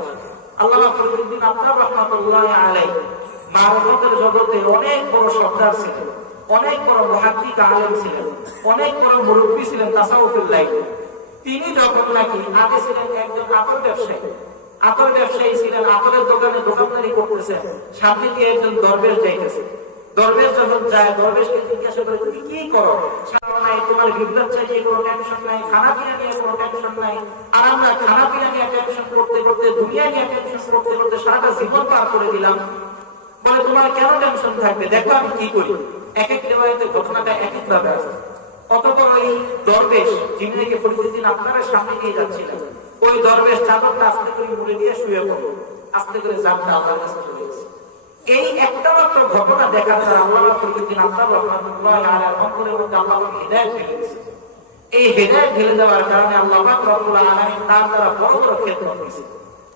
আসে। আল্লামা ফরিদউদ্দীন আত্তার রাহমাতুল্লাহি আলাইহি মারফতের জগতে অনেক বড় সর্দার ছিলেন, অনেক বড় মুহাদ্দিস আলেম ছিলেন, অনেক বড় মুরব্বী ছিলেন তাসাউফের লাইনে। তিনি যখন নাকি আগে ছিলেন একজন আতর ব্যবসায়ী, আতর ব্যবসায়ী ছিলেন, আতরের দোকানে দোকানদারি করতেছেন, সামনে দিয়ে একজন দরবেশ যাইতেছে। দরবেশ যখন যায়, দরবেশকে জিজ্ঞাসা করে তুমি কি করো? নাই, তোমার বিদ্যুৎ চাইয়ে কোনো টেনশন নাই, খানা পিনা নিয়ে কোনো টেনশন নাই। আর আমরা খানা পিনা নিয়ে টেনশন করতে করতে, দুনিয়া নিয়ে টেনশন করতে করতে সারাটা জীবন পার করে দিলাম। বলে তোমার কেন টেনশন থাকবে, দেখো আমি কি করি। এক এক রেওয়ায়েতে ঘটনাটা এক এক ভাবে আছে। অতঃপর ওই দরবেশ যিনি নাকি ফরিদউদ্দীন আপনার সামনে নিয়ে যাচ্ছিলেন, ওই দরবেশ চাদরটা আস্তে করে মুড়ে দিয়ে শুয়ে পড়ল, আস্তে করে জানটা আল্লাহর কাছে চলে গেছে। এই একটা মাত্র ঘটনা দেখার দ্বারা আল্লামা ফরিদউদ্দীন আত্তার রাহমাতুল্লাহি আলাইহি অন্তরের মধ্যে আল্লাহ হিদায়াত ঢেলে দিয়েছে। এই হিদায়াত ঢেলে দেওয়ার কারণে আল্লাহ পাক রব্বুল আলামিন তার দ্বারা বড় বড় খেদমত করেছে।